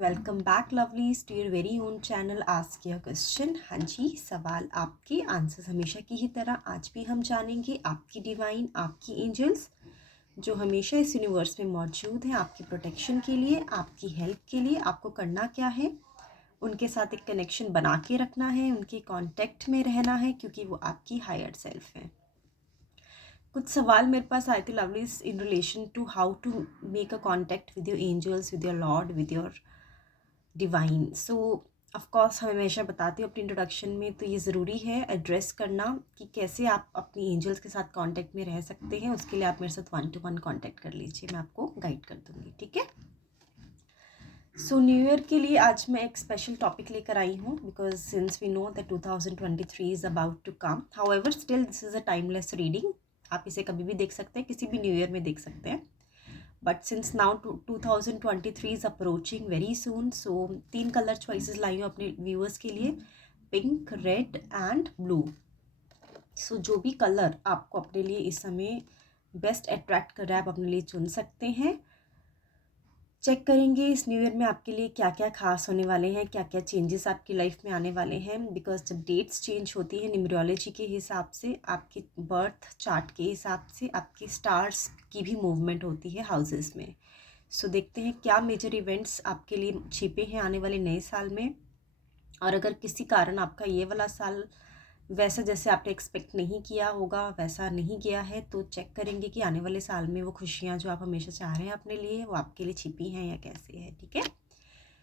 Welcome back lovelies to your very own channel ask your question. हाँ जी, सवाल आपके, आंसर्स हमेशा की ही तरह आज भी हम जानेंगे आपकी डिवाइन, आपकी एंजल्स जो हमेशा इस यूनिवर्स में मौजूद हैं आपकी प्रोटेक्शन के लिए, आपकी हेल्प के लिए। आपको करना क्या है, उनके साथ एक कनेक्शन बना के रखना है, उनके कांटेक्ट में रहना है क्योंकि वो आपकी हायर सेल्फ है। कुछ सवाल मेरे पास आए थे lovelies in relation to how to make a contact with your angels, with your lord, with your divine. So of course हम हमेशा बताती हूँ अपनी इंट्रोडक्शन में, तो ये ज़रूरी है एड्रेस करना कि कैसे आप अपनी एंजल्स के साथ कांटेक्ट में रह सकते हैं। उसके लिए आप मेरे साथ 1-to-1 कांटेक्ट कर लीजिए, मैं आपको गाइड कर दूँगी, ठीक है। सो न्यू ईयर के लिए आज मैं एक स्पेशल टॉपिक लेकर आई हूँ because since we know that 2023 is about to come. However still this is a timeless reading. आप इसे कभी भी देख सकते हैं, किसी भी न्यू ईयर में देख सकते हैं। But since now 2023 is approaching very soon, so 3 colour choices लाई हूँ अपने व्यूअर्स के लिए, pink, red and blue. So जो भी कलर आपको अपने लिए इस समय बेस्ट अट्रैक्ट कर रहा है आप अपने लिए चुन सकते हैं। चेक करेंगे इस न्यू ईयर में आपके लिए क्या क्या खास होने वाले हैं, क्या क्या चेंजेस आपकी लाइफ में आने वाले हैं। बिकॉज जब डेट्स चेंज होती है न्यूमरोलॉजी के हिसाब से, आपके बर्थ चार्ट के हिसाब से, आपके स्टार्स की भी मूवमेंट होती है हाउसेस में। सो देखते हैं क्या मेजर इवेंट्स आपके लिए छिपे हैं आने वाले नए साल में। और अगर किसी कारण आपका ये वाला साल वैसा जैसे आपने एक्सपेक्ट नहीं किया होगा, वैसा नहीं गया है, तो चेक करेंगे कि आने वाले साल में वो खुशियाँ जो आप हमेशा चाह रहे हैं अपने लिए, वो आपके लिए छिपी हैं या कैसे है, ठीक है।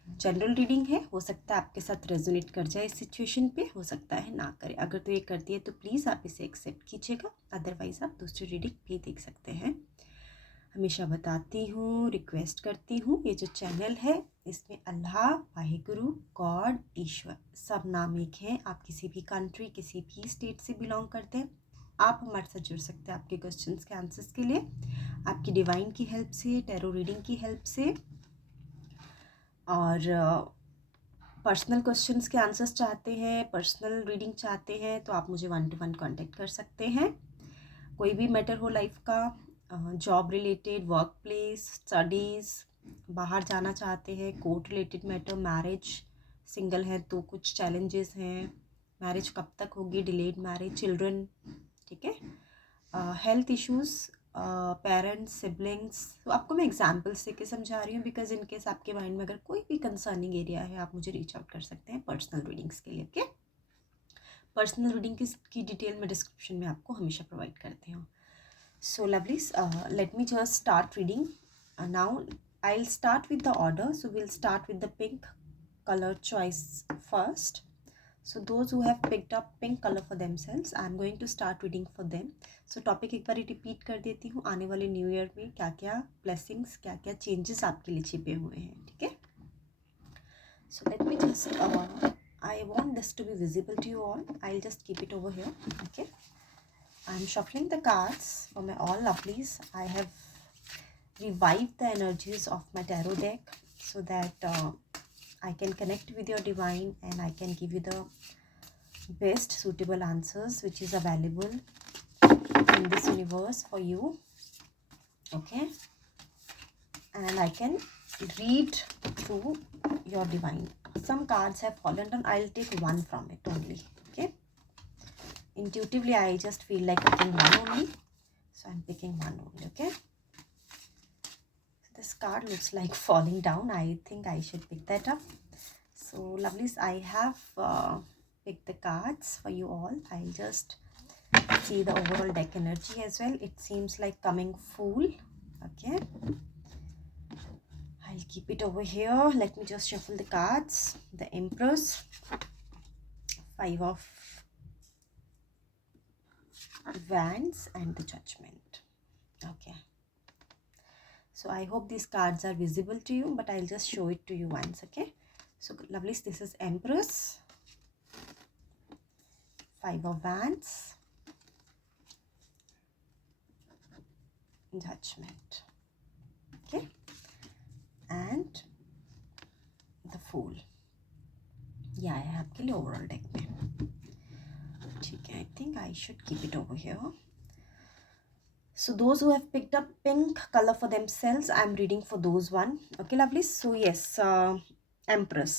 जनरल रीडिंग है, हो सकता है आपके साथ रेजोनेट कर जाए इस सिचुएशन पे, हो सकता है ना करे। अगर तो ये करती है तो प्लीज़ आप इसे एक्सेप्ट कीजिएगा, अदरवाइज़ आप दूसरी रीडिंग भी देख सकते हैं। हमेशा बताती हूँ, रिक्वेस्ट करती हूँ, ये जो चैनल है इसमें अल्लाह, वाहिगुरु, गॉड, ईश्वर सब नाम एक हैं। आप किसी भी कंट्री, किसी भी स्टेट से बिलोंग करते हैं, आप हमारे साथ जुड़ सकते हैं आपके क्वेश्चंस के आंसर्स के लिए, आपकी डिवाइन की हेल्प से, टैरो रीडिंग की हेल्प से। और पर्सनल क्वेश्चंस के आंसर्स चाहते हैं, पर्सनल रीडिंग चाहते हैं, तो आप मुझे 1-to-1 कांटेक्ट कर सकते हैं। कोई भी मैटर हो लाइफ का, job related, work place, studies, बाहर जाना चाहते हैं, court related matter, marriage, single है तो कुछ चैलेंजेस हैं, मैरिज कब तक होगी, डिलेड मैरिज, चिल्ड्रन, ठीक है, हेल्थ इश्यूज़, पेरेंट्स, सिबलिंग्स। तो आपको मैं एग्जांपल्स देके समझा रही हूँ बिकॉज इन केस आपके माइंड में अगर कोई भी कंसर्निंग एरिया है, आप मुझे रीच आउट कर सकते हैं पर्सनल रीडिंग्स के लिए, ओके। पर्सनल रीडिंग की डिटेल में डिस्क्रिप्शन में आपको हमेशा प्रोवाइड करती हूँ। So lovelies, let me just start reading. Now I'll start with the order. So we'll start with the pink color choice first. So those who have picked up pink color for themselves, I'm going to start reading for them. So topic एक बार repeat कर देती हूँ, आने वाले new year में क्या क्या blessings, क्या क्या चेंजेस आपके लिए छिपे हुए हैं, ठीक है। So let me just I want this to be visible to you all. I'll just keep it over here, okay. I'm shuffling the cards for my all lovelies. I have revived the energies of my tarot deck so that I can connect with your divine and I can give you the best suitable answers which is available in this universe for you, okay. And I can read through your divine. Some cards have fallen down. I'll take one from it only, okay. Intuitively I just feel like picking one only, so I'm picking one only, okay. This card looks like falling down. I think I should pick that up. So lovelies, I have picked the cards for you all. I'll just see the overall deck energy as well. It seems like coming full, okay. I'll keep it over here. Let me just shuffle the cards. The Empress, 5 of Wands and the Judgment, okay. So I hope these cards are visible to you, but I'll just show it to you once, okay. So lovelies, this is Empress, 5 of Wands, Judgment, okay, and the Fool. Yeah, I have आपके लिए overall deck में, ठीक है. I think I should keep it over here. So those who have picked up pink color for themselves, I'm reading for those one, okay lovelies. So yes, empress.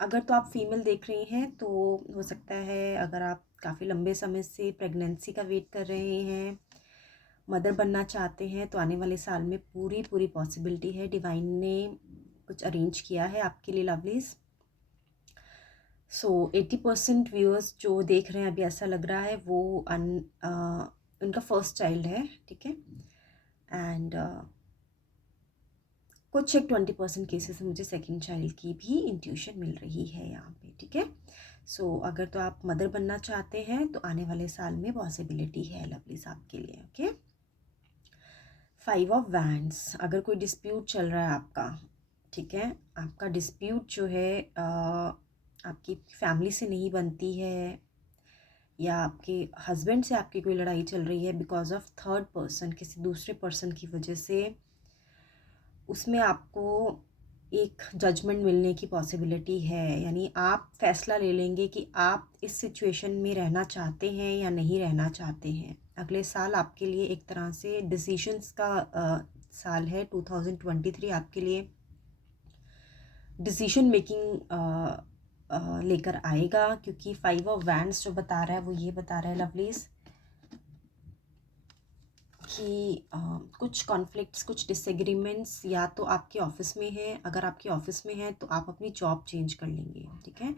अगर तो आप female देख रही हैं तो हो सकता है अगर आप काफ़ी लंबे समय से प्रेगनेंसी का वेट कर रहे हैं, मदर बनना चाहते हैं, तो आने वाले साल में पूरी पूरी पॉसिबिलिटी है, डिवाइन ने कुछ अरेंज किया है आपके लिए लवलीज। सो 80% व्यूअर्स जो देख रहे हैं अभी ऐसा लग रहा है वो उनका फर्स्ट चाइल्ड है, ठीक है। एंड कुछ एक 20% केसेस में मुझे सेकंड चाइल्ड की भी इंट्यूशन मिल रही है यहाँ पे, ठीक है। सो अगर तो आप मदर बनना चाहते हैं तो आने वाले साल में पॉसिबिलिटी है लवलीज आपके लिए, ओके। 5 ऑफ वैंड्स, अगर कोई डिस्प्यूट चल रहा है आपका, ठीक है, आपका डिस्प्यूट जो है आपकी फैमिली से नहीं बनती है, या आपके हस्बैंड से आपकी कोई लड़ाई चल रही है बिकॉज ऑफ थर्ड पर्सन, किसी दूसरे पर्सन की वजह से, उसमें आपको एक जजमेंट मिलने की पॉसिबिलिटी है। यानी आप फैसला ले लेंगे कि आप इस सिचुएशन में रहना चाहते हैं या नहीं रहना चाहते हैं। अगले साल आपके लिए एक तरह से डिसीशंस का साल है। 2023 आपके लिए डिसीजन मेकिंग लेकर आएगा, क्योंकि 5 ऑफ वैंड्स जो बता रहा है वो ये बता रहा है लवलीज कि कुछ कॉन्फ्लिक्ट्स, कुछ डिसएग्रीमेंट्स या तो आपके ऑफिस में हैं। अगर आपके ऑफिस में हैं तो आप अपनी जॉब चेंज कर लेंगे, ठीक है।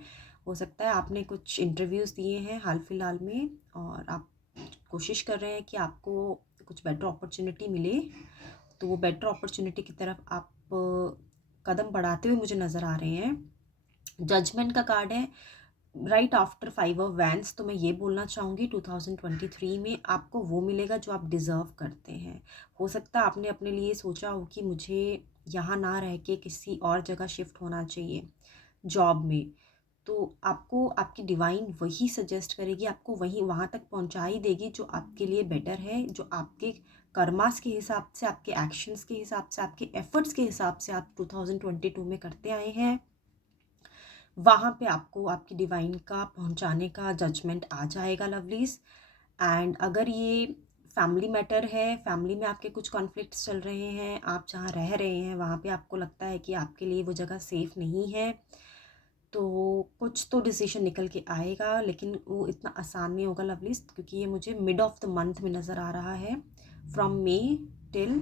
हो सकता है आपने कुछ इंटरव्यूज़ दिए हैं हाल फिलहाल में और आप कोशिश कर रहे हैं कि आपको कुछ बेटर अपॉर्चुनिटी मिले, तो वो बेटर अपॉर्चुनिटी की तरफ आप कदम बढ़ाते हुए मुझे नज़र आ रहे हैं। जजमेंट का कार्ड है राइट आफ्टर 5 ऑफ वैंड्स। तो मैं ये बोलना चाहूँगी 2023 में आपको वो मिलेगा जो आप डिज़र्व करते हैं। हो सकता है आपने अपने लिए सोचा हो कि मुझे यहाँ ना रह के किसी और जगह शिफ्ट होना चाहिए जॉब में, तो आपको आपकी डिवाइन वही सजेस्ट करेगी, आपको वहीं वहाँ तक पहुँचा ही देगी जो आपके लिए बेटर है, जो आपके कर्मास के हिसाब से, आपके एक्शंस के हिसाब से, आपके एफर्ट्स के हिसाब से आप 2022 में करते आए हैं। वहाँ पे आपको आपकी डिवाइन का पहुँचाने का जजमेंट आ जाएगा लवलीज। एंड अगर ये फैमिली मैटर है, फैमिली में आपके कुछ कॉन्फ्लिक्ट्स चल रहे हैं, आप जहाँ रह रहे हैं वहाँ पे आपको लगता है कि आपके लिए वो जगह सेफ़ नहीं है, तो कुछ तो डिसीजन निकल के आएगा, लेकिन वो इतना आसान नहीं होगा लवलीज, क्योंकि ये मुझे मिड ऑफ द मंथ में नज़र आ रहा है। From May till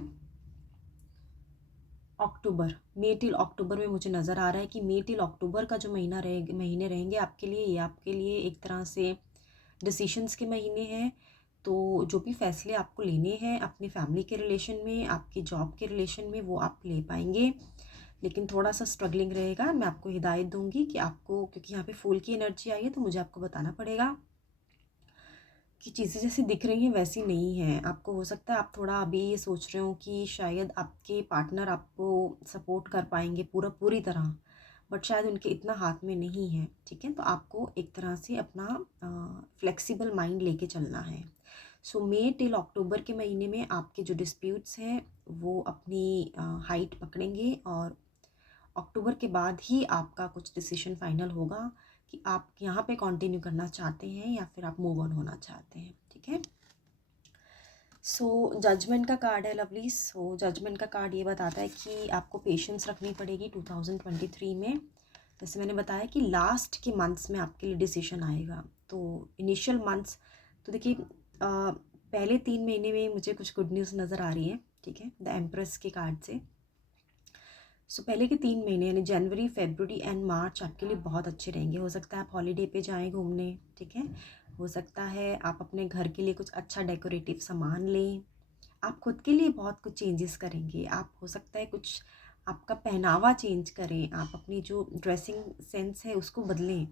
October, May till October में मुझे नज़र आ रहा है कि मे टिल अक्टूबर का जो महीने रहेंगे आपके लिए, ये आपके लिए एक तरह से डिसीशंस के महीने हैं। तो जो भी फैसले आपको लेने हैं अपनी फैमिली के रिलेशन में, आपकी जॉब के रिलेशन में, वो आप ले पाएंगे, लेकिन थोड़ा सा स्ट्रगलिंग रहेगा। मैं आपको हिदायत दूंगी कि आपको, क्योंकि यहाँ पे फूल की एनर्जी आई है, तो मुझे आपको बताना पड़ेगा कि चीज़ें जैसी दिख रही हैं वैसी नहीं हैं। आपको हो सकता है आप थोड़ा अभी ये सोच रहे हो कि शायद आपके पार्टनर आपको सपोर्ट कर पाएंगे पूरी तरह, बट शायद उनके इतना हाथ में नहीं है, ठीक है। तो आपको एक तरह से अपना फ्लेक्सिबल माइंड लेके चलना है। सो मे टिल अक्टूबर के महीने में आपके जो डिस्प्यूट्स हैं वो अपनी हाइट पकड़ेंगे, और अक्टूबर के बाद ही आपका कुछ डिसीजन फाइनल होगा कि आप यहाँ पे कंटिन्यू करना चाहते हैं या फिर आप मूव ऑन होना चाहते हैं, ठीक है। सो जजमेंट का कार्ड है लवली। सो जजमेंट का कार्ड ये बताता है कि आपको पेशेंस रखनी पड़ेगी 2023 में। जैसे मैंने बताया कि लास्ट के मंथ्स में आपके लिए डिसीजन आएगा, तो इनिशियल मंथ्स, तो देखिए पहले 3 महीने में मुझे कुछ गुड न्यूज़ नज़र आ रही है, ठीक है, द एम्प्रेस के कार्ड से। सो पहले के 3 महीने यानी जनवरी, फरवरी एंड मार्च आपके लिए बहुत अच्छे रहेंगे। हो सकता है आप हॉलीडे पे जाएं घूमने, ठीक है। हो सकता है आप अपने घर के लिए कुछ अच्छा डेकोरेटिव सामान लें। आप खुद के लिए बहुत कुछ चेंजेस करेंगे। आप हो सकता है कुछ आपका पहनावा चेंज करें, आप अपनी जो ड्रेसिंग सेंस है उसको बदलें।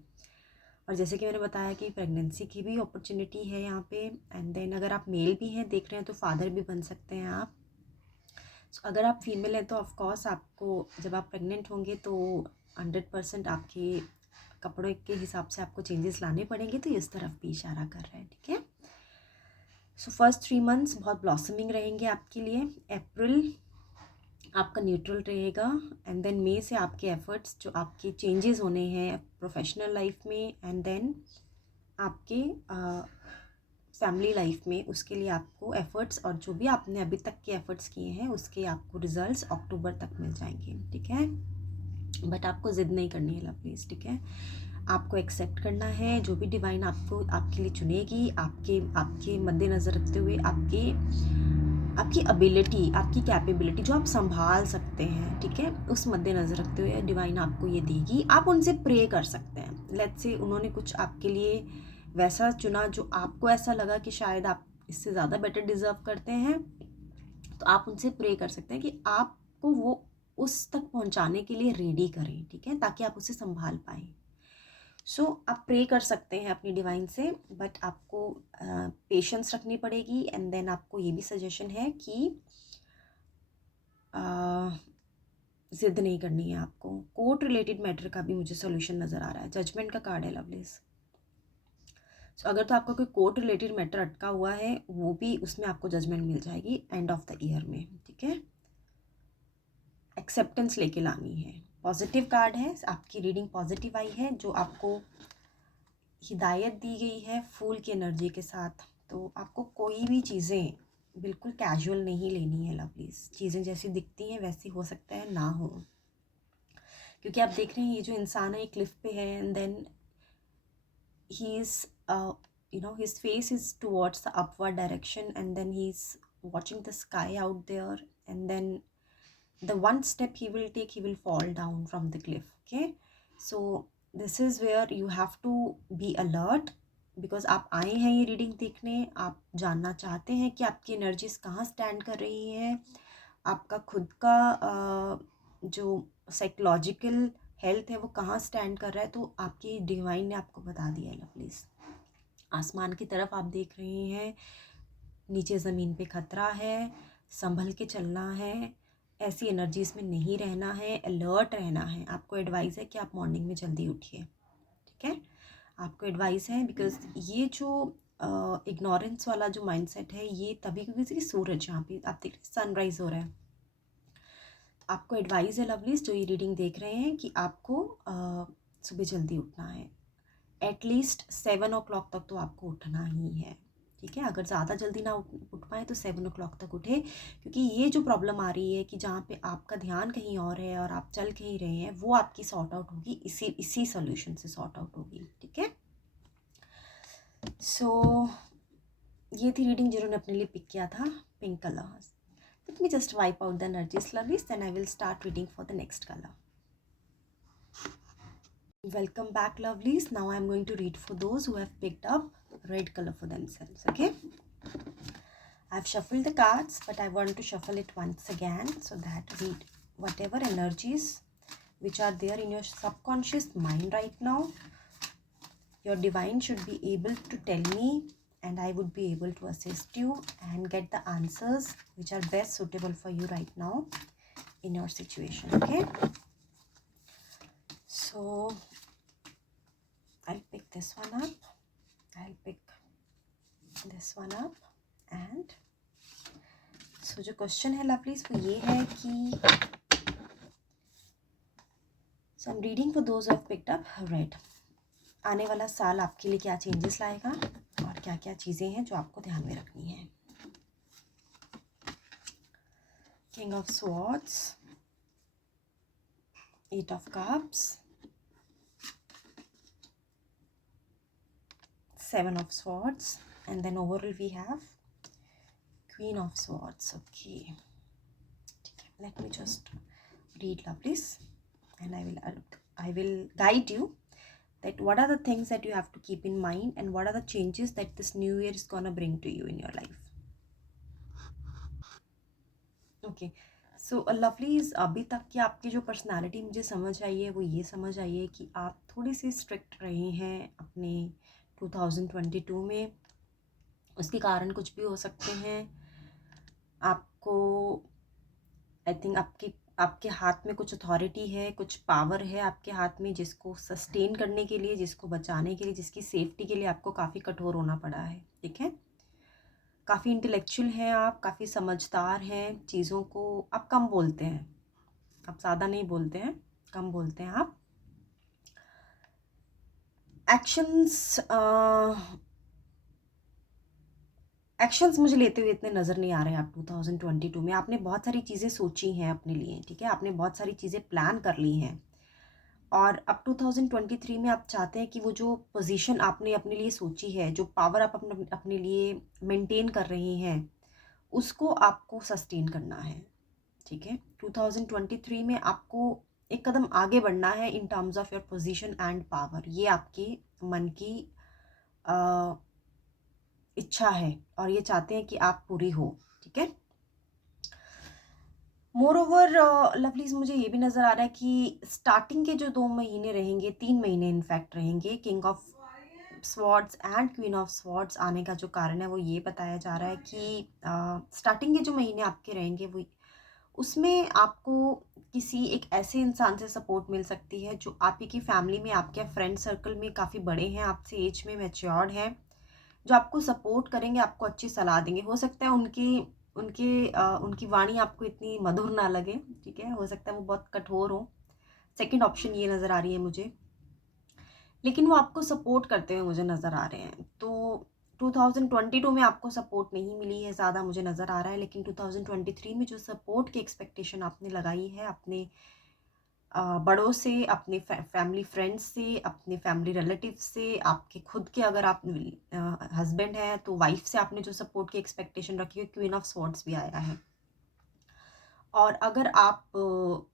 और जैसे कि मैंने बताया कि प्रेगनेंसी की भी अपॉर्चुनिटी है यहाँ पे। एंड देन अगर आप मेल भी हैं देख रहे हैं तो फादर भी बन सकते हैं आप। अगर आप फीमेल हैं तो ऑफकोर्स आपको जब आप प्रेग्नेंट होंगे तो 100% आपके कपड़ों के हिसाब से आपको चेंजेस लाने पड़ेंगे, तो इस तरफ भी इशारा कर रहे हैं, ठीक है। सो फर्स्ट 3 मंथ्स बहुत ब्लॉसमिंग रहेंगे आपके लिए। अप्रैल आपका न्यूट्रल रहेगा, एंड देन मई से आपके एफर्ट्स जो आपके चेंजेस होने हैं प्रोफेशनल लाइफ में एंड देन आपके फैमिली लाइफ में, उसके लिए आपको एफ़र्ट्स और जो भी आपने अभी तक के एफ़र्ट्स किए हैं उसके आपको रिजल्ट्स अक्टूबर तक मिल जाएंगे, ठीक है। बट आपको ज़िद नहीं करनी है लवलीज, ठीक है। आपको एक्सेप्ट करना है जो भी डिवाइन आपको आपके लिए चुनेगी, आपके आपके मद्देनज़र रखते हुए आपकी एबिलिटी, आपकी कैपेबिलिटी जो आप संभाल सकते हैं, ठीक है, उस मद्देनज़र रखते हुए डिवाइन आपको ये देगी। आप उनसे प्रे कर सकते हैं। लेट्स से उन्होंने कुछ आपके लिए वैसा चुना जो आपको ऐसा लगा कि शायद आप इससे ज़्यादा बेटर डिज़र्व करते हैं, तो आप उनसे प्रे कर सकते हैं कि आपको वो उस तक पहुंचाने के लिए रेडी करें, ठीक है, ताकि आप उसे संभाल पाएँ। सो आप प्रे कर सकते हैं अपनी डिवाइन से, बट आपको पेशेंस रखनी पड़ेगी। एंड देन आपको ये भी सजेशन है कि ज़िद नहीं करनी है आपको। कोर्ट रिलेटेड मैटर का भी मुझे सोल्यूशन नज़र आ रहा है। जजमेंट का कार्ड है लवलीज। सो अगर तो आपका कोई कोर्ट रिलेटेड मैटर अटका हुआ है, वो भी उसमें आपको जजमेंट मिल जाएगी एंड ऑफ द ईयर में, ठीक है। एक्सेप्टेंस लेके लानी है। पॉजिटिव कार्ड है, आपकी रीडिंग पॉजिटिव आई है, जो आपको हिदायत दी गई है फूल की एनर्जी के साथ। तो आपको कोई भी चीज़ें बिल्कुल कैजुअल नहीं लेनी है लवलीज। चीज़ें जैसी दिखती हैं वैसी हो सकता है ना हो, क्योंकि आप देख रहे हैं ये जो इंसान है, ये क्लिफ पे है and then he is his face is towards the upward direction and then he's watching the sky out there, and then the one step he will take, he will fall down from the cliff. Okay, so this is where you have to be alert, because आप आए हैं ये reading देखने, आप जानना चाहते हैं कि आपकी एनर्जीज कहाँ स्टैंड कर रही हैं, आपका खुद का जो साइकोलॉजिकल हेल्थ है वो कहाँ स्टैंड कर रहा है। तो आपकी डिवाइन ने आपको बता दिया है लवलीज। आसमान की तरफ आप देख रहे हैं, नीचे ज़मीन पे खतरा है, संभल के चलना है, ऐसी एनर्जीज़ में नहीं रहना है, अलर्ट रहना है। आपको एडवाइस है कि आप मॉर्निंग में जल्दी उठिए, ठीक है, आपको एडवाइस है। बिकॉज ये जो इग्नोरेंस वाला जो माइंडसेट है, ये तभी क्योंकि सूरज यहाँ पे आप देख रहे हैं सनराइज हो रहा है। आपको एडवाइस है लवलीज, जो ये रीडिंग देख रहे हैं, कि आपको सुबह जल्दी उठना है। एटलीस्ट 7 o'clock तक तो आपको उठना ही है, ठीक है। अगर ज़्यादा जल्दी ना उठ पाए तो 7 o'clock तक उठे, क्योंकि ये जो प्रॉब्लम आ रही है कि जहाँ पे आपका ध्यान कहीं और है और आप चल कहीं रहे हैं, वो आपकी सॉर्ट आउट होगी, इसी सोल्यूशन से सॉर्ट आउट होगी, ठीक है। सो ये थी रीडिंग जिन्होंने अपने लिए पिक किया था pink colour. Let me just wipe out the energies lovelies, then I will start reading for the next colour. Welcome back lovelies. Now I'm going to read for those who have picked up red color for themselves. Okay, I've shuffled the cards, but I want to shuffle it once again so that read whatever energies which are there in your subconscious mind right now. Your divine should be able to tell me, and I would be able to assist you and get the answers which are best suitable for you right now in your situation. Okay, so I'll pick this one up, I'll pick this one up, and so जो question है lovelies वो ये है कि so I'm reading for those who have picked up red. आने वाला साल आपके लिए क्या चेंजेस लाएगा और क्या क्या चीज़ें हैं जो आपको ध्यान में रखनी है। King of Swords, Eight of Cups, Seven of Swords, and then overall we have Queen of Swords. Okay, let me just read lovelies, and I will guide you that what are the things that you have to keep in mind and what are the changes that this new year is gonna bring to you in your life. Okay, so lovelies, अभी तक की आपकी जो personality मुझे समझ आई है वो ये समझ आई है कि आप थोड़ी सी स्ट्रिक्ट रहे हैं अपने 2022 में। उसके कारण कुछ भी हो सकते हैं। आपको आई थिंक आपके हाथ में कुछ अथॉरिटी है, कुछ पावर है आपके हाथ में, जिसको सस्टेन करने के लिए, जिसको बचाने के लिए, जिसकी सेफ्टी के लिए आपको काफ़ी कठोर होना पड़ा है, ठीक है। काफ़ी इंटेलेक्चुअल हैं आप, काफ़ी समझदार हैं, चीज़ों को आप कम बोलते हैं, आप ज़्यादा नहीं बोलते हैं, कम बोलते हैं आप। एक्शंस मुझे लेते हुए इतने नज़र नहीं आ रहे हैं आप 2022 में। आपने बहुत सारी चीज़ें सोची हैं अपने लिए, ठीक है, आपने बहुत सारी चीज़ें प्लान कर ली हैं, और अब 2023 में आप चाहते हैं कि वो जो पोजीशन आपने अपने लिए सोची है, जो पावर आप अपने अपने लिए मेंटेन कर रहे हैं, उसको आपको सस्टेन करना है। ठीक है, 2023 में आपको एक कदम आगे बढ़ना है in terms of your position and power. ये आपके मन की इच्छा है और ये चाहते हैं कि आप पूरी हो। ठीक है, मोर ओवर लवलीज, मुझे ये भी नज़र आ रहा है कि स्टार्टिंग के जो 2 महीने रहेंगे, 3 महीने इनफैक्ट रहेंगे, king of swords and queen of swords आने का जो कारण है वो ये बताया जा रहा है कि स्टार्टिंग के जो महीने आपके रहेंगे वो उसमें आपको किसी एक ऐसे इंसान से सपोर्ट मिल सकती है जो आप ही की फैमिली में, आपके फ्रेंड सर्कल में काफ़ी बड़े हैं, आपसे एज में मैच्योर्ड हैं, जो आपको सपोर्ट करेंगे, आपको अच्छी सलाह देंगे। हो सकता है उनकी वाणी आपको इतनी मधुर ना लगे। ठीक है, हो सकता है वो बहुत कठोर हो। सेकंड ऑप्शन ये नज़र आ रही है मुझे, लेकिन वो आपको सपोर्ट करते हुए मुझे नज़र आ रहे हैं। तो 2022 में आपको सपोर्ट नहीं मिली है ज़्यादा, मुझे नज़र आ रहा है, लेकिन 2023 में जो सपोर्ट की एक्सपेक्टेशन आपने लगाई है अपने बड़ों से, अपने फैमिली फ्रेंड्स से, अपने फैमिली रिलेटिव से, आपके खुद के अगर आप हस्बैंड हैं तो वाइफ से आपने जो सपोर्ट की एक्सपेक्टेशन रखी है, क्वीन ऑफ स्वॉर्ड्स भी आया है। और अगर आप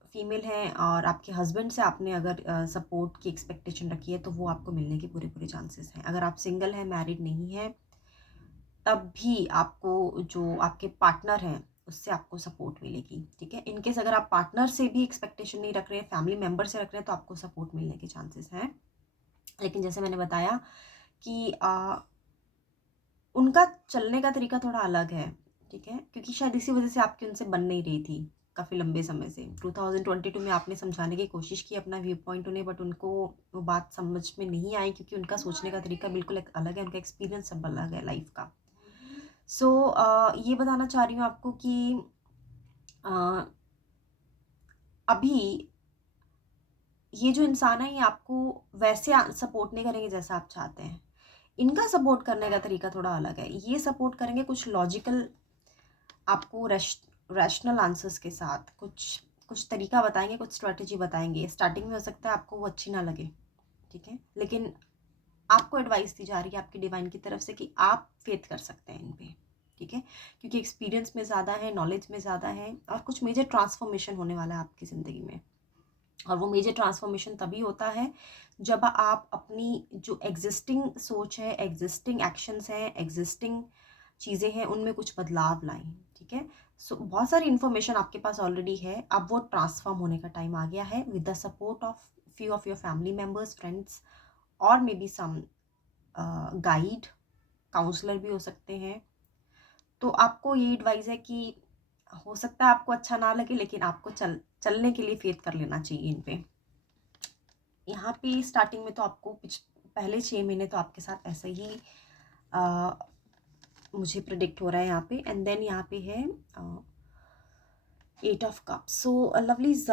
फीमेल हैं और आपके हस्बैंड से आपने अगर सपोर्ट की एक्सपेक्टेशन रखी है तो वो आपको मिलने के पूरे पूरे चांसेस हैं। अगर आप सिंगल हैं, मैरिड नहीं हैं, तब भी आपको जो आपके पार्टनर हैं उससे आपको सपोर्ट मिलेगी। ठीक है, इनकेस अगर आप पार्टनर से भी एक्सपेक्टेशन नहीं रख रहे हैं, फैमिली मेम्बर से रख रहे हैं, तो आपको सपोर्ट मिलने के चांसेस हैं। लेकिन जैसे मैंने बताया कि उनका चलने का तरीका थोड़ा अलग है। ठीक है, क्योंकि शायद इसी वजह से आपकी उनसे बन नहीं रही थी काफ़ी लंबे समय से। 2022 में आपने समझाने की कोशिश की अपना व्यू पॉइंट उन्हें, बट उनको वो बात समझ में नहीं आई क्योंकि उनका सोचने का तरीका बिल्कुल एक अलग है, उनका एक्सपीरियंस सब अलग है लाइफ का। सो ये बताना चाह रही हूँ आपको कि अभी ये जो इंसान है ये आपको वैसे सपोर्ट नहीं करेंगे जैसा आप चाहते हैं। इनका सपोर्ट करने का तरीका थोड़ा अलग है। ये सपोर्ट करेंगे कुछ लॉजिकल, आपको रैशनल आंसर्स के साथ, कुछ कुछ तरीका बताएंगे, कुछ स्ट्रेटजी बताएंगे। स्टार्टिंग में हो सकता है आपको वो अच्छी ना लगे, ठीक है, लेकिन आपको एडवाइस दी जा रही है आपकी डिवाइन की तरफ से कि आप फेथ कर सकते हैं इन पे। ठीक है, क्योंकि एक्सपीरियंस में ज़्यादा है, नॉलेज में ज़्यादा है और कुछ मेजर ट्रांसफॉर्मेशन होने वाला है आपकी ज़िंदगी में। और वो मेजर ट्रांसफॉर्मेशन तभी होता है जब आप अपनी जो एग्जिस्टिंग सोच है, एग्जिस्टिंग एक्शंस हैं, एग्जिस्टिंग चीज़ें हैं, उनमें कुछ बदलाव लाएं। ठीक है, सो बहुत सारी इन्फॉर्मेशन आपके पास ऑलरेडी है, अब वो ट्रांसफॉर्म होने का टाइम आ गया है with the support of few of your family members, friends और may be some guide, counsellor भी हो सकते हैं। तो आपको ये एडवाइस है कि हो सकता है आपको अच्छा ना लगे, लेकिन आपको चलने के लिए फेथ कर लेना चाहिए इन पे। यहाँ पे स्टार्टिंग में तो आपको पहले 6 महीने तो आपके साथ ऐसा ही आ, मुझे प्रिडिक्ट हो रहा है यहाँ पे। एंड देन यहाँ पे है 8 of cups. So lovelies,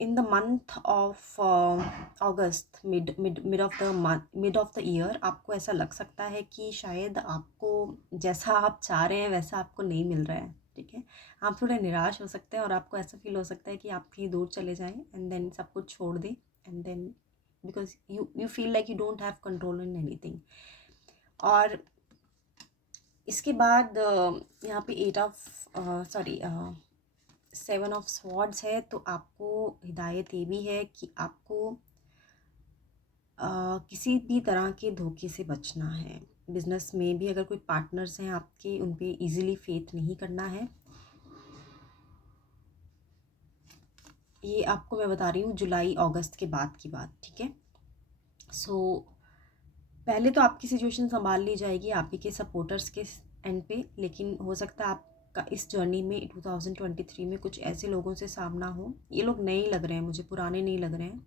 in the month of August, mid of the year, आपको ऐसा लग सकता है कि शायद आपको जैसा आप चाह रहे हैं वैसा आपको नहीं मिल रहा है। ठीक है, आप थोड़े निराश हो सकते हैं और आपको ऐसा फील हो सकता है कि आप कहीं दूर चले जाएं एंड देन सब कुछ छोड़ दें, and then because you feel like you don't have control in anything. और इसके बाद यहाँ पे 7 ऑफ स्वॉर्ड्स है, तो आपको हिदायत ये भी है कि आपको किसी भी तरह के धोखे से बचना है। बिजनेस में भी अगर कोई पार्टनर्स हैं आपके, उन पे इजीली फेथ नहीं करना है। ये आपको मैं बता रही हूँ जुलाई अगस्त के बाद की बात। ठीक है, सो पहले तो आपकी सिचुएशन संभाल ली जाएगी आप ही के सपोर्टर्स के एंड पे, लेकिन हो सकता है आपका इस जर्नी में 2023 में कुछ ऐसे लोगों से सामना हो, ये लोग नए लग रहे हैं मुझे, पुराने नहीं लग रहे हैं,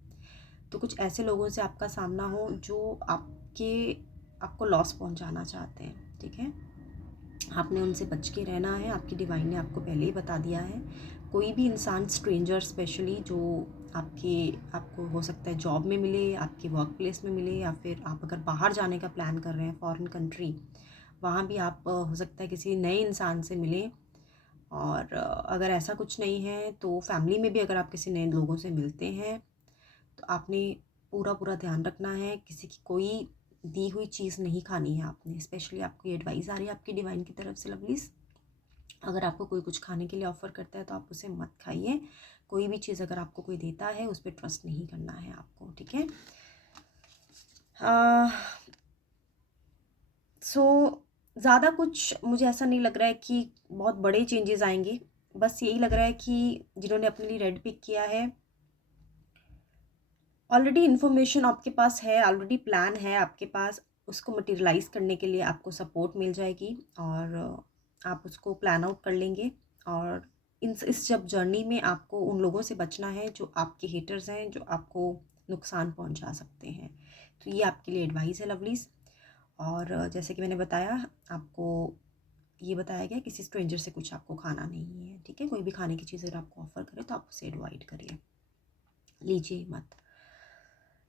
तो कुछ ऐसे लोगों से आपका सामना हो जो आपको लॉस पहुंचाना चाहते हैं। ठीक है, आपने उनसे बच के रहना है, आपकी डिवाइन ने आपको पहले ही बता दिया है। कोई भी इंसान, स्ट्रेंजर स्पेशली, जो आपको हो सकता है जॉब में मिले, आपके वर्क प्लेस में मिले, या फिर आप अगर बाहर जाने का प्लान कर रहे हैं फॉरेन कंट्री, वहाँ भी आप हो सकता है किसी नए इंसान से मिलें। और अगर ऐसा कुछ नहीं है तो फैमिली में भी अगर आप किसी नए लोगों से मिलते हैं तो आपने पूरा ध्यान रखना है, किसी की कोई दी हुई चीज़ नहीं खानी है आपने। स्पेशली आपको ये एडवाइस आ रही है आपकी डिवाइन की तरफ से लवलीज, अगर आपको कोई कुछ खाने के लिए ऑफ़र करता है तो आप उसे मत खाइए। कोई भी चीज़ अगर आपको कोई देता है उस पर ट्रस्ट नहीं करना है आपको, ठीक है। ज़्यादा कुछ मुझे ऐसा नहीं लग रहा है कि बहुत बड़े चेंजेस आएंगे। बस यही लग रहा है कि जिन्होंने अपने लिए रेड पिक किया है, ऑलरेडी इन्फॉर्मेशन आपके पास है, ऑलरेडी प्लान है आपके पास, उसको मटेरियलाइज करने के लिए आपको सपोर्ट मिल जाएगी और आप उसको प्लान आउट कर लेंगे। और इस जब जर्नी में आपको उन लोगों से बचना है जो आपके हेटर्स हैं, जो आपको नुकसान पहुंचा सकते हैं। तो ये आपके लिए एडवाइस है लवलीज। और जैसे कि मैंने बताया, आपको ये बताया गया किसी स्ट्रेंजर से कुछ आपको खाना नहीं है, ठीक है। कोई भी खाने की चीज़ अगर आपको ऑफ़र करे तो आप उसे अवॉइड करिए, लीजिए मत।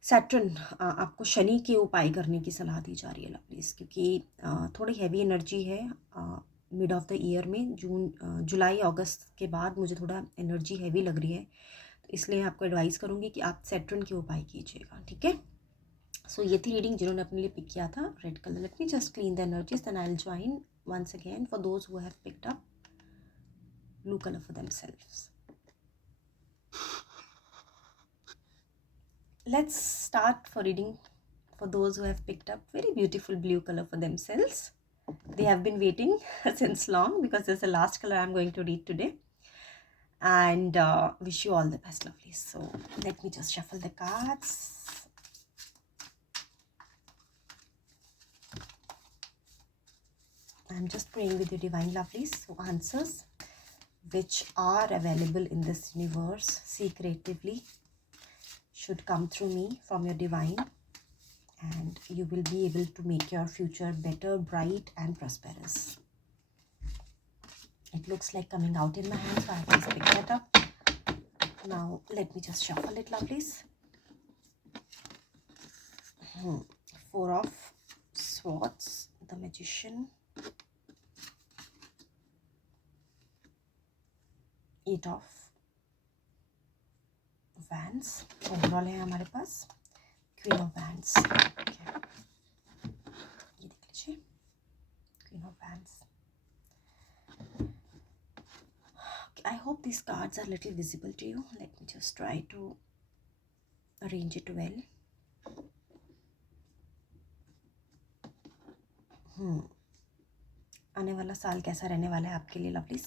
सैटर्न, आपको शनि के उपाय करने की सलाह दी जा रही है लवलीज, क्योंकि थोड़ी हैवी एनर्जी है मिड ऑफ द ईयर में। जुलाई अगस्त के बाद मुझे थोड़ा एनर्जी हैवी लग रही है, तो इसलिए आपको एडवाइस करूँगी कि आप सैटर्न के उपाय कीजिएगा, ठीक है। सो ये थी रीडिंग जिन्होंने अपने लिए पिक किया था red colour. Let me just clean the energies, then I will join once again for those who have picked up blue color for themselves. Let's start for reading for those who have picked up very beautiful blue color for themselves. They have been waiting since long because this is the last color I'm going to read today. And wish you all the best, lovely. So let me just shuffle the cards. I'm just praying with you, divine lovelies. So answers which are available in this universe secretively should come through me from your divine, and you will be able to make your future better, bright and prosperous. It looks like coming out in my hand, so I have just picked that up. Now let me just shuffle it, lovelies. Four of Swords, the Magician, Eight of Wands, overall है हमारे पास Queen of Wands. ये देख लीजिए, Queen of Wands. I hope these cards are little visible to you. Let me just try to arrange it well. आने वाला साल कैसा रहने वाला है आपके लिए लवलीज?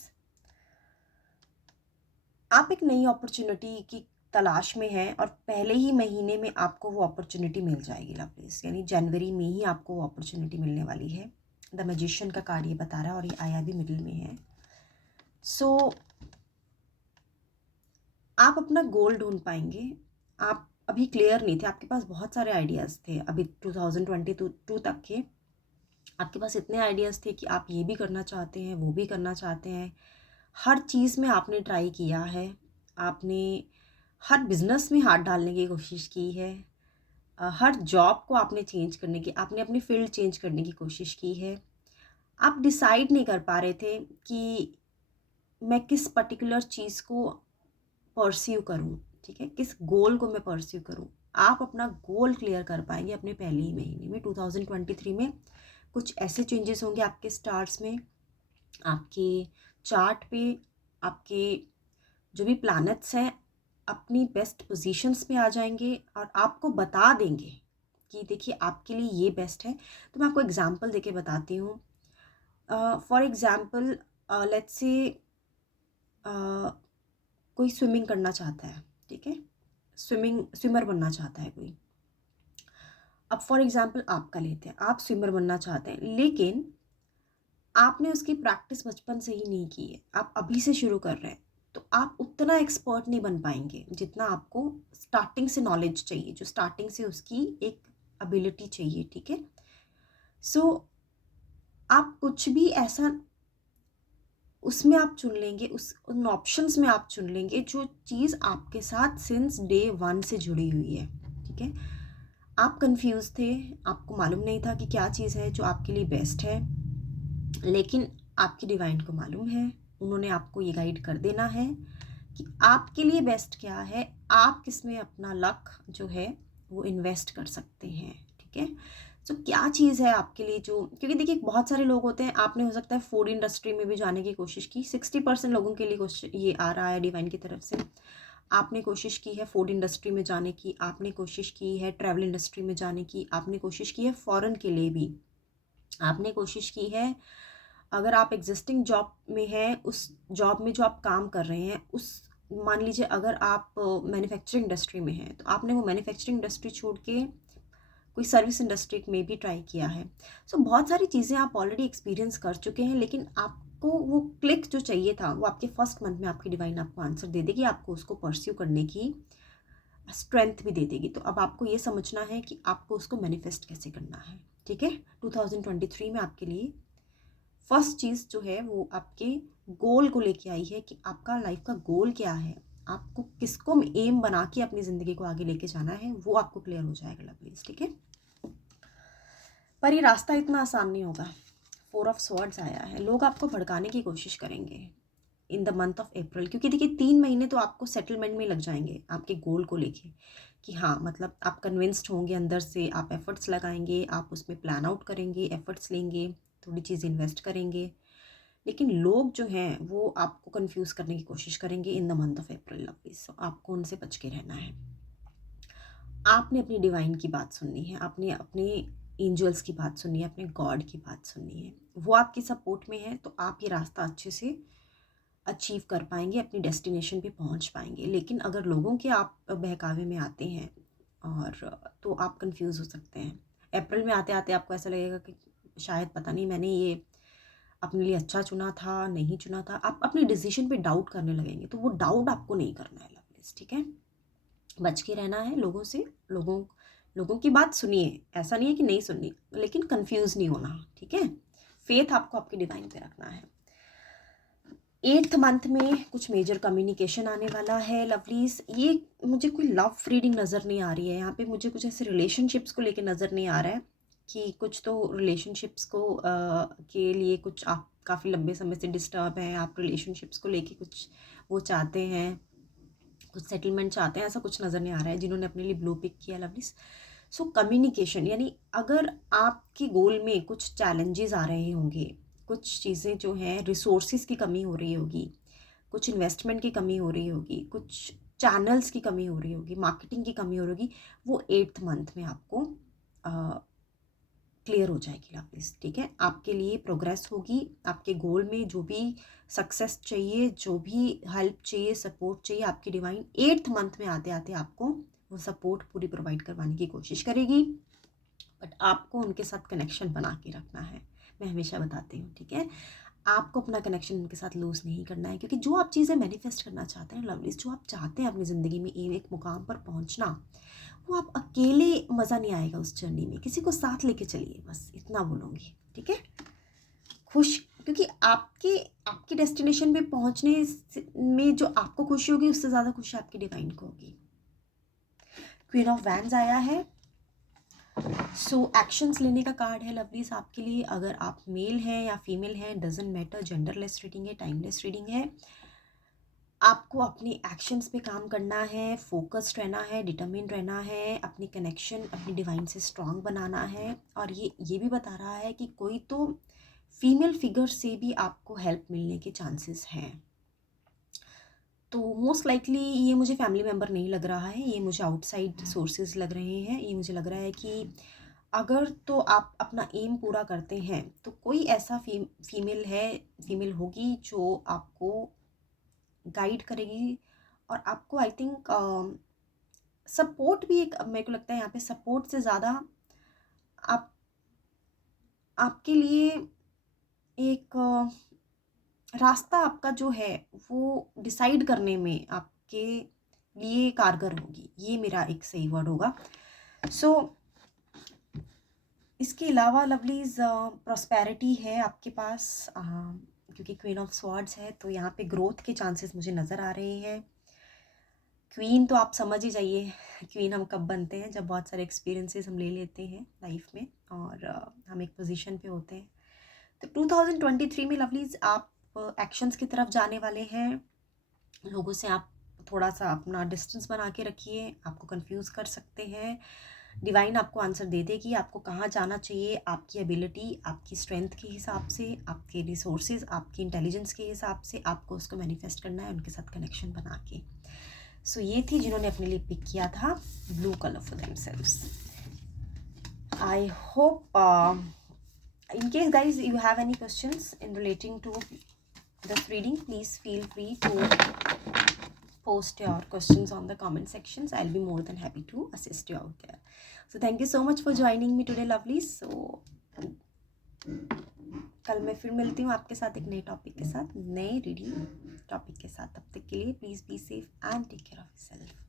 आप एक नई अपॉर्चुनिटी की तलाश में हैं और पहले ही महीने में आपको वो अपॉर्चुनिटी मिल जाएगी लवलीज, यानी जनवरी में ही आपको वो अपॉर्चुनिटी मिलने वाली है। द मैजिशियन का कार्ड ये बता रहा है और ये आया भी मिडिल में है। सो आप अपना गोल ढूंढ पाएंगे। आप अभी क्लियर नहीं थे, आपके पास बहुत सारे आइडियाज़ थे अभी 2022 तक के, आपके पास इतने आइडियाज़ थे कि आप ये भी करना चाहते हैं, वो भी करना चाहते हैं। हर चीज़ में आपने ट्राई किया है, आपने हर बिज़नेस में हाथ डालने की कोशिश की है, हर जॉब को आपने चेंज करने की, आपने अपनी फील्ड चेंज करने की कोशिश की है। आप डिसाइड नहीं कर पा रहे थे कि मैं किस पर्टिकुलर चीज़ को परस्यू करूं, ठीक है, किस गोल को मैं परस्यू करूं। आप अपना गोल क्लियर कर पाएंगे अपने पहले ही महीने में। 2023 में कुछ ऐसे चेंजेस होंगे आपके स्टार्स में, आपके चार्ट पे, आपके जो भी प्लैनेट्स हैं अपनी बेस्ट पोजीशंस में आ जाएंगे और आपको बता देंगे कि देखिए आपके लिए ये बेस्ट है। तो मैं आपको एग्जांपल देके बताती हूँ। फॉर एग्जांपल लेट्स से कोई स्विमिंग करना चाहता है, ठीक है, स्विमर बनना चाहता है कोई। अब फॉर एग्जांपल आपका लेते हैं, आप स्विमर बनना चाहते हैं, लेकिन आपने उसकी प्रैक्टिस बचपन से ही नहीं की है, आप अभी से शुरू कर रहे हैं, तो आप उतना एक्सपर्ट नहीं बन पाएंगे जितना आपको स्टार्टिंग से नॉलेज चाहिए, जो स्टार्टिंग से उसकी एक एबिलिटी चाहिए, ठीक है। सो आप कुछ भी ऐसा उसमें आप चुन लेंगे, उन ऑप्शंस में आप चुन लेंगे जो चीज़ आपके साथ सिंस डे 1 से जुड़ी हुई है, ठीक है। आप कंफ्यूज थे, आपको मालूम नहीं था कि क्या चीज़ है जो आपके लिए बेस्ट है, लेकिन आपकी डिवाइन को मालूम है, उन्होंने आपको ये गाइड कर देना है कि आपके लिए बेस्ट क्या है आप किस में अपना लक जो है वो इन्वेस्ट कर सकते हैं, ठीक है। सो क्या चीज़ है आपके लिए जो, क्योंकि देखिए बहुत सारे लोग होते हैं, आपने हो सकता है फूड इंडस्ट्री में भी जाने की कोशिश की, 60% लोगों के लिए क्वेश्चन ये आ रहा है डिवाइन की तरफ से। आपने कोशिश की है फूड इंडस्ट्री में जाने की, आपने कोशिश की है ट्रैवल इंडस्ट्री में जाने की, आपने कोशिश की है फॉरेन के लिए भी, आपने कोशिश की है, अगर आप एग्जिस्टिंग जॉब में हैं, उस जॉब में जो आप काम कर रहे हैं उस, मान लीजिए अगर आप मैन्युफैक्चरिंग इंडस्ट्री में हैं तो आपने वो मैन्युफैक्चरिंग इंडस्ट्री छोड़ के कोई सर्विस इंडस्ट्री में भी ट्राई किया है। सो बहुत सारी चीज़ें आप ऑलरेडी एक्सपीरियंस कर चुके हैं, लेकिन आपको वो क्लिक जो चाहिए था वो आपके फर्स्ट मंथ में आपकी डिवाइन आपको आंसर दे देगी, आपको उसको परस्यू करने की स्ट्रेंथ भी दे देगी। तो अब आपको ये समझना है कि आपको उसको मैनिफेस्ट कैसे करना है, ठीक है। 2023 में आपके लिए फर्स्ट चीज़ जो है वो आपके गोल को लेके आई है कि आपका लाइफ का गोल क्या है, आपको किसको एम बना के अपनी ज़िंदगी को आगे लेके जाना है, वो आपको क्लियर हो जाएगा लवलीज, ठीक है। पर ये रास्ता इतना आसान नहीं होगा। 4 ऑफ स्वॉर्ड्स आया है, लोग आपको भड़काने की कोशिश करेंगे इन द मंथ ऑफ अप्रैल, क्योंकि देखिए 3 महीने तो आपको सेटलमेंट में लग जाएंगे आपके गोल को लेके, कि हाँ मतलब आप कन्विंस्ड होंगे अंदर से, आप एफर्ट्स लगाएंगे, आप उसमें प्लान आउट करेंगे, एफर्ट्स लेंगे, थोड़ी चीज़ इन्वेस्ट करेंगे, लेकिन लोग जो हैं वो आपको कंफ्यूज करने की कोशिश करेंगे in the month of April lovely. So आपको उनसे बच के रहना है। आपने अपनी डिवाइन की बात सुननी है, आपने अपने एंजल्स की बात सुननी है, अपने गॉड की बात सुननी है, वो आपकी सपोर्ट में है तो आप ये रास्ता अच्छे से अचीव कर पाएंगे, अपनी डेस्टिनेशन पे पहुंच पाएंगे। लेकिन अगर लोगों के आप बहकावे में आते हैं और तो आप कंफ्यूज हो सकते हैं। अप्रैल में आते आते आपको ऐसा लगेगा कि शायद पता नहीं मैंने ये अपने लिए अच्छा चुना था, नहीं चुना था, आप अपने डिसीजन पे डाउट करने लगेंगे। तो वो डाउट आपको नहीं करना है लवलीज, ठीक है। बच के रहना है लोगों से, लोगों लोगों की बात सुनिए, ऐसा नहीं है कि नहीं सुननी, लेकिन कंफ्यूज नहीं होना, ठीक है। फेथ आपको आपके डिवाइन पे रखना है। 8th मंथ में कुछ मेजर कम्युनिकेशन आने वाला है लवलीज। ये मुझे कोई लव रीडिंग नज़र नहीं आ रही है यहाँ पे, मुझे कुछ ऐसे रिलेशनशिप्स को लेके नज़र नहीं आ रहा है कि कुछ तो रिलेशनशिप्स को के लिए कुछ आप काफ़ी लंबे समय से डिस्टर्ब हैं, आप रिलेशनशिप्स को लेके कुछ वो चाहते हैं, कुछ सेटलमेंट चाहते हैं, ऐसा कुछ नज़र नहीं आ रहा है जिन्होंने अपने लिए ब्लू पिक किया लवलीज। सो कम्युनिकेशन, यानी अगर आपके गोल में कुछ चैलेंजेस आ रहे होंगे, कुछ चीज़ें जो हैं रिसोर्सेज की कमी हो रही होगी, कुछ इन्वेस्टमेंट की कमी हो रही होगी, कुछ चैनल्स की कमी हो रही होगी, मार्केटिंग की कमी हो रही होगी, वो 8th मंथ में आपको क्लियर हो जाएगी लवलीज, ठीक है। आपके लिए प्रोग्रेस होगी, आपके गोल में जो भी सक्सेस चाहिए, जो भी हेल्प चाहिए, सपोर्ट चाहिए, आपकी डिवाइन 8th मंथ में आते आते आपको वो सपोर्ट पूरी प्रोवाइड करवाने की कोशिश करेगी। बट आपको उनके साथ कनेक्शन बना के रखना है, मैं हमेशा बताती हूँ, ठीक है। आपको अपना कनेक्शन उनके साथ लूज़ नहीं करना है, क्योंकि जो आप चीज़ें मैनिफेस्ट करना चाहते हैं लवलीज, जो आप चाहते हैं अपनी ज़िंदगी में एक मुकाम पर पहुँचना, वो आप अकेले मज़ा नहीं आएगा उस जर्नी में, किसी को साथ लेके चलिए, बस इतना बोलूँगी, ठीक है। खुश, क्योंकि आपकी डेस्टिनेशन पे पहुँचने में जो आपको खुशी होगी उससे ज़्यादा खुशी आपकी डिवाइन को होगी। क्वीन ऑफ वैंड्स आया है। सो एक्शंस लेने का कार्ड है लवलीज आपके लिए। अगर आप मेल हैं या फीमेल हैं, डजेंट मैटर, जेंडरलेस रीडिंग है, टाइमलेस रीडिंग है। आपको अपने एक्शंस पे काम करना है, फोकस्ड रहना है, डिटरमिन रहना है, अपनी कनेक्शन अपनी डिवाइन से स्ट्रांग बनाना है। और ये भी बता रहा है कि कोई तो फीमेल फिगर से भी आपको हेल्प मिलने के चांसेस हैं। तो मोस्ट लाइकली ये मुझे फैमिली मेम्बर नहीं लग रहा है, ये मुझे आउटसाइड सोर्सेज लग रहे हैं। ये मुझे लग रहा है कि अगर तो आप अपना एम पूरा करते हैं तो कोई ऐसा फीमेल होगी जो आपको गाइड करेगी, और आपको आई थिंक सपोर्ट भी, एक मेरे को लगता है यहाँ पे सपोर्ट से ज़्यादा आप आपके लिए एक रास्ता आपका जो है वो डिसाइड करने में आपके लिए कारगर होगी, ये मेरा एक सही वर्ड होगा। सो इसके अलावा लवलीज प्रॉस्पेरिटी है आपके पास, क्योंकि क्वीन ऑफ स्वॉर्ड्स है तो यहाँ पे ग्रोथ के चांसेस मुझे नज़र आ रहे हैं। क्वीन तो आप समझ ही जाइए, क्वीन हम कब बनते हैं, जब बहुत सारे एक्सपीरियंसेस हम ले लेते हैं लाइफ में और हम एक पोजीशन पे होते हैं। तो 2023 में लवलीज आप एक्शंस की तरफ जाने वाले हैं, लोगों से आप थोड़ा सा अपना डिस्टेंस बना के रखिए, आपको कंफ्यूज कर सकते हैं। डिवाइन आपको आंसर दे देगी, आपको कहाँ जाना चाहिए, आपकी एबिलिटी, आपकी स्ट्रेंथ के हिसाब से, आपके रिसोर्सेज, आपकी इंटेलिजेंस के हिसाब से आपको उसको मैनिफेस्ट करना है उनके साथ कनेक्शन बना के। सो ये थी जिन्होंने अपने लिए पिक किया था blue colour for themselves. I hope in case guys you have any questions in relating to this reading, please feel free to post your questions on the comment sections. I'll be more than happy to assist you out there. So thank you so much for joining me today lovelies. So कल मैं फिर मिलती हूँ आपके साथ एक नए topic के साथ, नए रीडिंग टॉपिक के साथ। तब तक के लिए please be safe and take care of yourself.